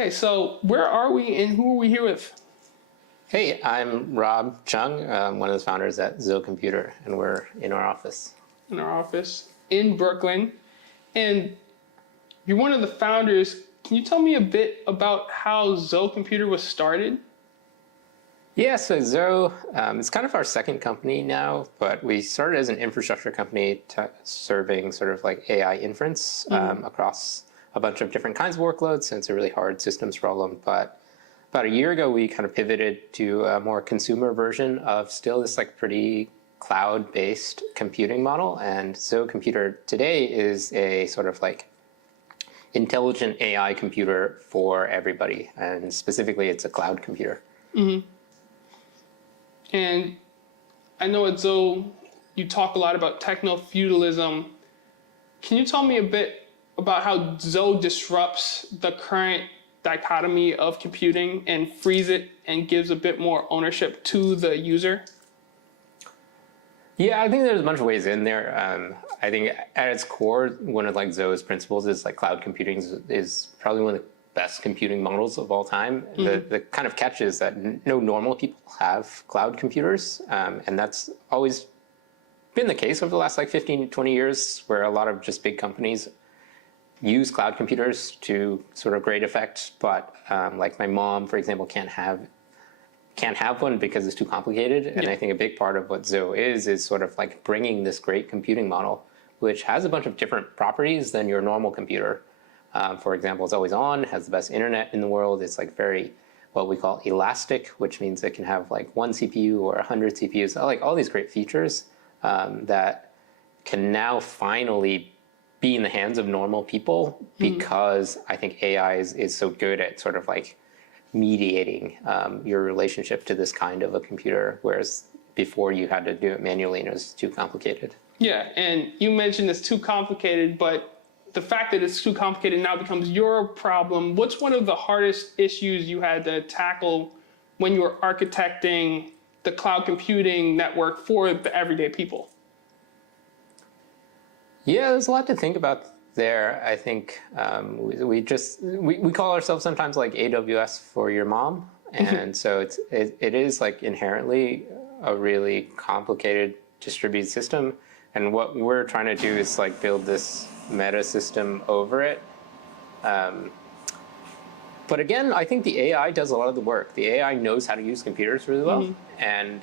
Okay, so where are we and who are we here with? Hey, I'm Rob Cheung, one of the founders at Zoe Computer, and we're in our office. In our office in Brooklyn. And you're one of the founders. Can you tell me a bit about how Zoe Computer was started? Yeah, so Zoe, it's kind of our second company now, but we started as an infrastructure company serving sort of like AI inference across a bunch of different kinds of workloads, and it's a really hard systems problem. But about a year ago, we kind of pivoted to a more consumer version of still this like pretty cloud-based computing model. And Zoe Computer today is a sort of like intelligent AI computer for everybody. And specifically, it's a cloud computer. And I know at Zoe, you talk a lot about techno-feudalism. Can you tell me a bit about how Zoe disrupts the current dichotomy of computing and frees it and gives a bit more ownership to the user? Yeah, I think there's a bunch of ways in there. I think at its core, one of like Zoe's principles is like cloud computing is probably one of the best computing models of all time. The kind of catch is that no normal people have cloud computers, and that's always been the case over the last like 15, 20 years, where a lot of just big companies use cloud computers to sort of great effect. But like my mom, for example, can't have one because it's too complicated. And I think a big part of what Zoe is sort of like bringing this great computing model, which has a bunch of different properties than your normal computer. For example, it's always on, has the best internet in the world. It's like very what we call elastic, which means it can have like one CPU or 100 CPUs, like all these great features that can now finally be in the hands of normal people because I think AI is so good at sort of like mediating your relationship to this kind of a computer, whereas before you had to do it manually and it was too complicated. Yeah, and you mentioned it's too complicated, but the fact that it's too complicated now becomes your problem. What's one of the hardest issues you had to tackle when you were architecting the cloud computing network for the everyday people? Yeah, there's a lot to think about there. I think we call ourselves sometimes like AWS for your mom, and so it is like inherently a really complicated distributed system. And what we're trying to do is like build this meta system over it. But again, I think the AI does a lot of the work. The AI knows how to use computers really well, and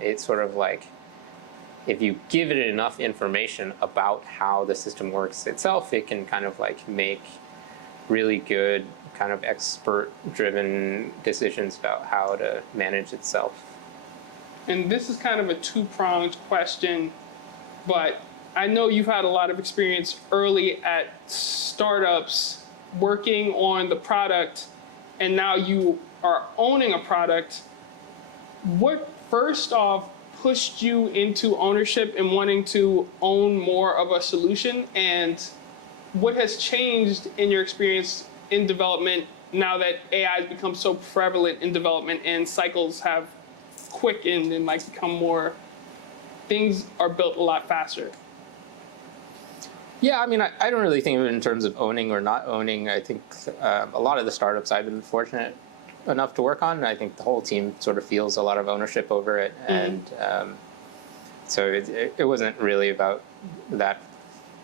it's sort of like if you give it enough information about how the system works itself, it can kind of like make really good kind of expert-driven decisions about how to manage itself. And this is kind of a two-pronged question, but I know you've had a lot of experience early at startups working on the product, and now you are owning a product. What, first off, pushed you into ownership and wanting to own more of a solution? And what has changed in your experience in development now that AI has become so prevalent in development and cycles have quickened and like become more, things are built a lot faster? Yeah, I mean, I don't really think of it in terms of owning or not owning. I think a lot of the startups I've been fortunate enough to work on, I think the whole team sort of feels a lot of ownership over it. And so it wasn't really about that.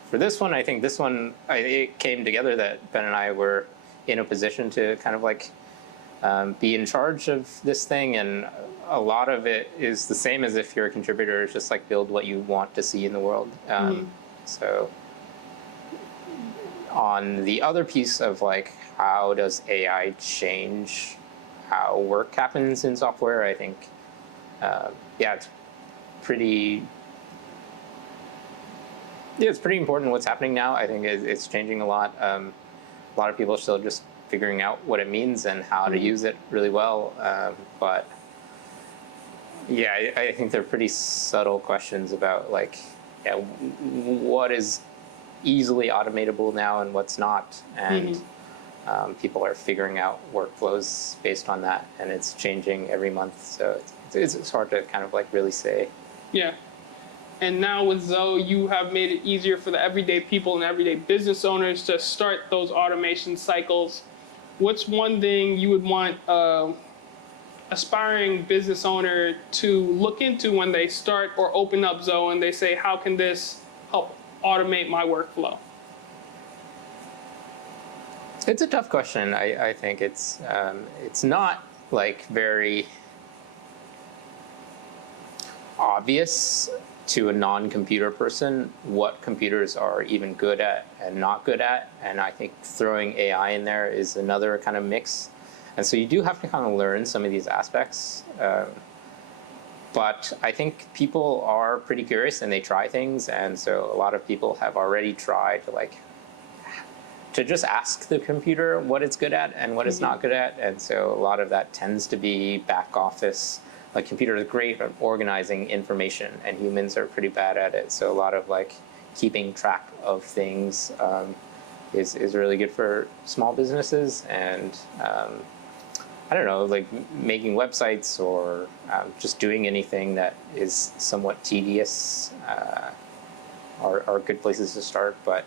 For this one, I think this one, it came together that Ben and I were in a position to kind of like be in charge of this thing. And a lot of it is the same as if you're a contributor, it's just like build what you want to see in the world. So on the other piece of like, how does AI change how work happens in software? I think, it's pretty important what's happening now. I think it's changing a lot. A lot of people are still just figuring out what it means and how to use it really well. But yeah, I think they're pretty subtle questions about like, what is easily automatable now and what's not. And people are figuring out workflows based on that, and it's changing every month. So it's hard to kind of like really say. Yeah. And now with Zoe, you have made it easier for the everyday people and everyday business owners to start those automation cycles. what's one thing you would want aspiring business owner to look into when they start or open up Zoe and they say, how can this help automate my workflow? It's a tough question. I think it's not like very obvious to a non-computer person what computers are even good at and not good at. And I think throwing AI in there is another kind of mix. And so you do have to kind of learn some of these aspects. But I think people are pretty curious and they try things. And so a lot of people have already tried to just ask the computer what it's good at and what it's not good at. And so a lot of that tends to be back office. Like, computer is great at organizing information and humans are pretty bad at it. So a lot of like keeping track of things is really good for small businesses. And I don't know, like making websites or just doing anything that is somewhat tedious are good places to start. But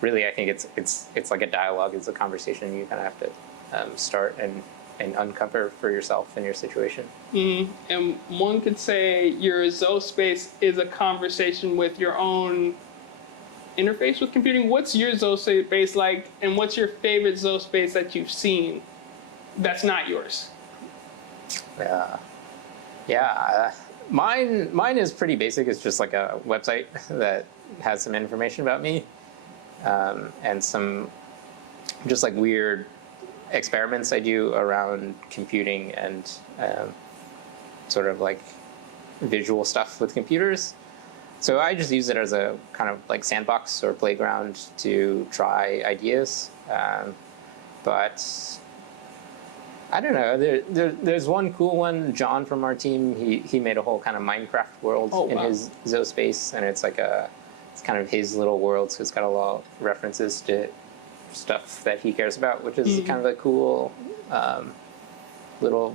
really, I think it's like a dialogue. It's a conversation you kind of have to start and uncover for yourself in your situation. Mm-hmm. And one could say your Zoe space is a conversation with your own interface with computing. What's your Zoe space like, and what's your favorite Zoe space that you've seen that's not yours? Mine is pretty basic. It's just like a website that has some information about me and some just like weird experiments I do around computing and sort of like visual stuff with computers. So I just use it as a kind of like sandbox or playground to try ideas. But I don't know, there's one cool one. John from our team, he made a whole kind of Minecraft world in his Zoe space, and it's like it's kind of his little world, so it's got a lot of references to stuff that he cares about, which is kind of a cool little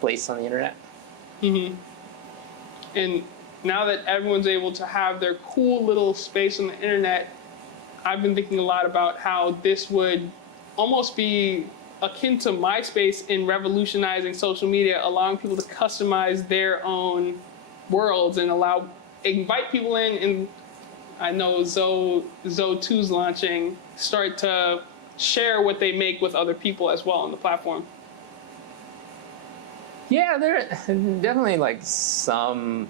place on the internet. Mm-hmm. And now that everyone's able to have their cool little space on the internet, I've been thinking a lot about how this would almost be akin to MySpace in revolutionizing social media, allowing people to customize their own worlds and invite people in. And I know Zoe 2's launching, start to share what they make with other people as well on the platform. Yeah, there are definitely like some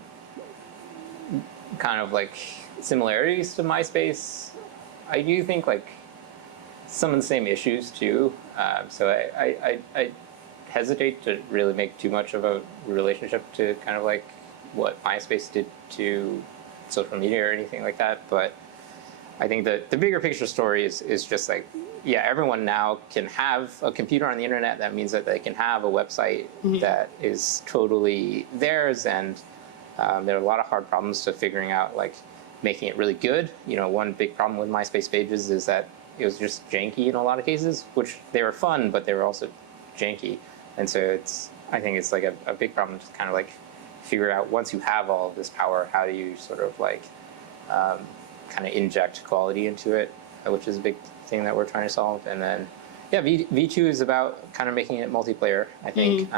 kind of like similarities to MySpace. I do think like some of the same issues too. So I hesitate to really make too much of a relationship to kind of like what MySpace did to social media or anything like that. But I think that the bigger picture story is just like, yeah, everyone now can have a computer on the internet. That means that they can have a website that is totally theirs. And there are a lot of hard problems to figuring out, like making it really good. You know, one big problem with MySpace pages is that it was just janky in a lot of cases, which they were fun, but they were also janky. And so I think it's like a big problem to kind of like figure out, once you have all of this power, how do you sort of like kind of inject quality into it, which is a big thing that we're trying to solve. And then, yeah, V2 is about kind of making it multiplayer. I think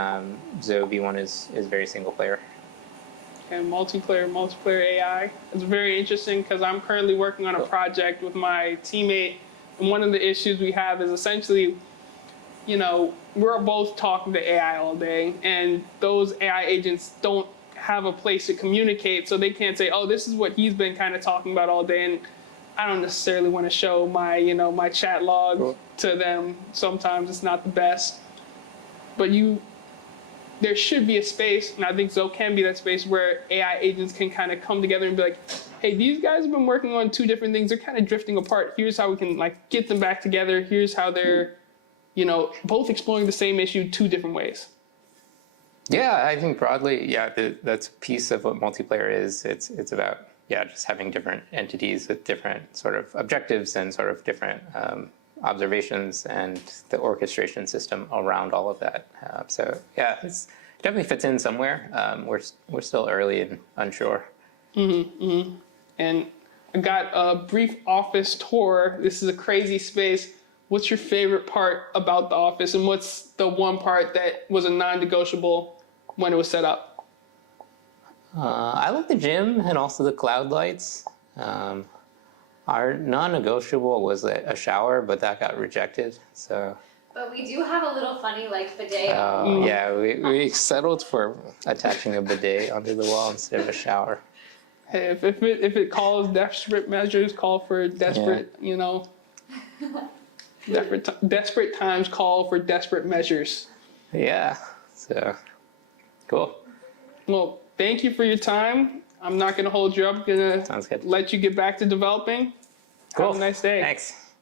Zoe V1 is very single player. And multiplayer AI. It's very interesting because I'm currently working on a project with my teammate. And one of the issues we have is essentially, you know, we're both talking to AI all day, and those AI agents don't have a place to communicate, so they can't say, oh, this is what he's been kind of talking about all day. And I don't necessarily want to show my chat log to them. Sometimes it's not the best. But there should be a space, and I think Zoe can be that space where AI agents can kind of come together and be like, hey, these guys have been working on two different things. They're kind of drifting apart. Here's how we can like get them back together. Here's how they're, both exploring the same issue two different ways. Yeah, I think broadly, yeah, that's a piece of what multiplayer is. It's about, yeah, just having different entities with different sort of objectives and sort of different observations and the orchestration system around all of that. So yeah, it definitely fits in somewhere. We're still early and unsure. And I got a brief office tour. This is a crazy space. what's your favorite part about the office, and what's the one part that was a non-negotiable when it was set up? I like the gym and also the cloud lights. Our non-negotiable was a shower, but that got rejected. So. But we do have a little funny like bidet. Yeah, we settled for attaching a bidet under the wall instead of a shower. Hey, if it calls desperate measures, call for desperate, you know, desperate times call for desperate measures. Yeah, so cool. Well, thank you for your time. I'm not going to hold you up. I'm going Sounds good. to let you get back to developing. Cool. Have a nice day. Thanks.